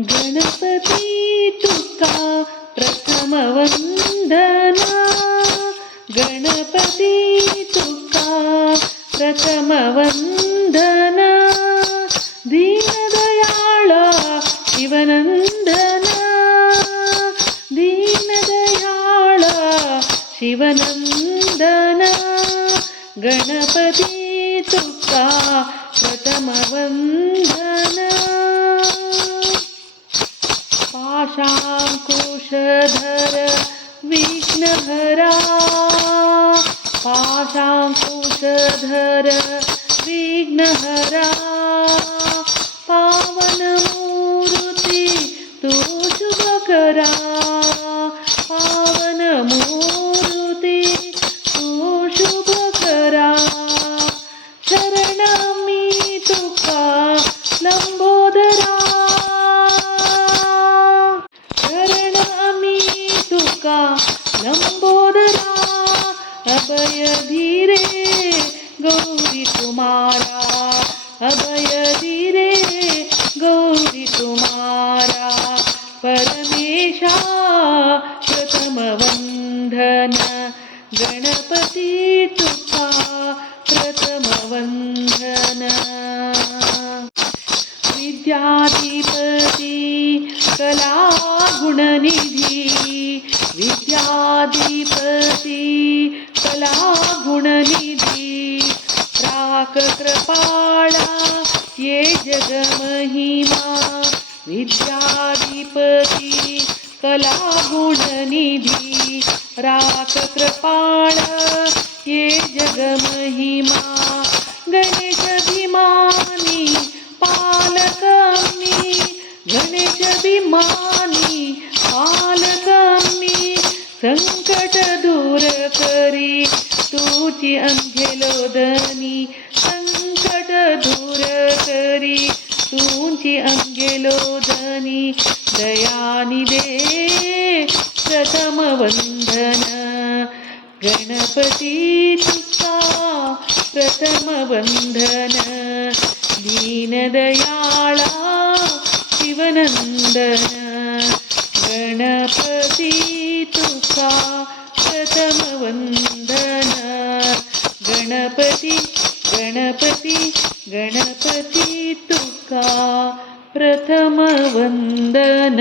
गणपती तुका प्रथम वंदना, गणपती तुका प्रथम वंदना, दीनदयाळा शिवनंदना, दीनदयाळा शिवनंदना, गणपती तुका प्रथम वंदना. पाशांकुशधर विघ्नहरा, पाशांकुशधर विघ्नहरा, पावनमूर्ती तू शुभकरा, पावनमूर्ती तू शुभकरा. शरणमी तुका लंबोदरा, लंबोदरा, अभय धीरे गौरी तुम्हारा, अभय धीरे गौरी तुम्हारा. परमेशा प्रथम वंदन, गणपती तुका प्रथम वंदन. विद्याधिपती कला गुणनिधी, विद्याधिपती कला गुणनिधी, राख कृपाळा ये जगमहिमा. विद्याधिपती कला गुणनिधी, राख कृपाळा ये जगमहिमा. गणेश भीमानी पालकमी, गणेश भीमानी पालकमी. संकट दूर करी तुझी अंगेलोदनी, संकट दूर करी तुझी अंगेलोदनी. दयानी दे प्रथम वंदन, गणपती तुका प्रथम वंदन. दीनदयाळा शिवनंदन, गणपती तुका प्रथम वंदन. गणपती गणपती गणपती तुका प्रथम वंदन.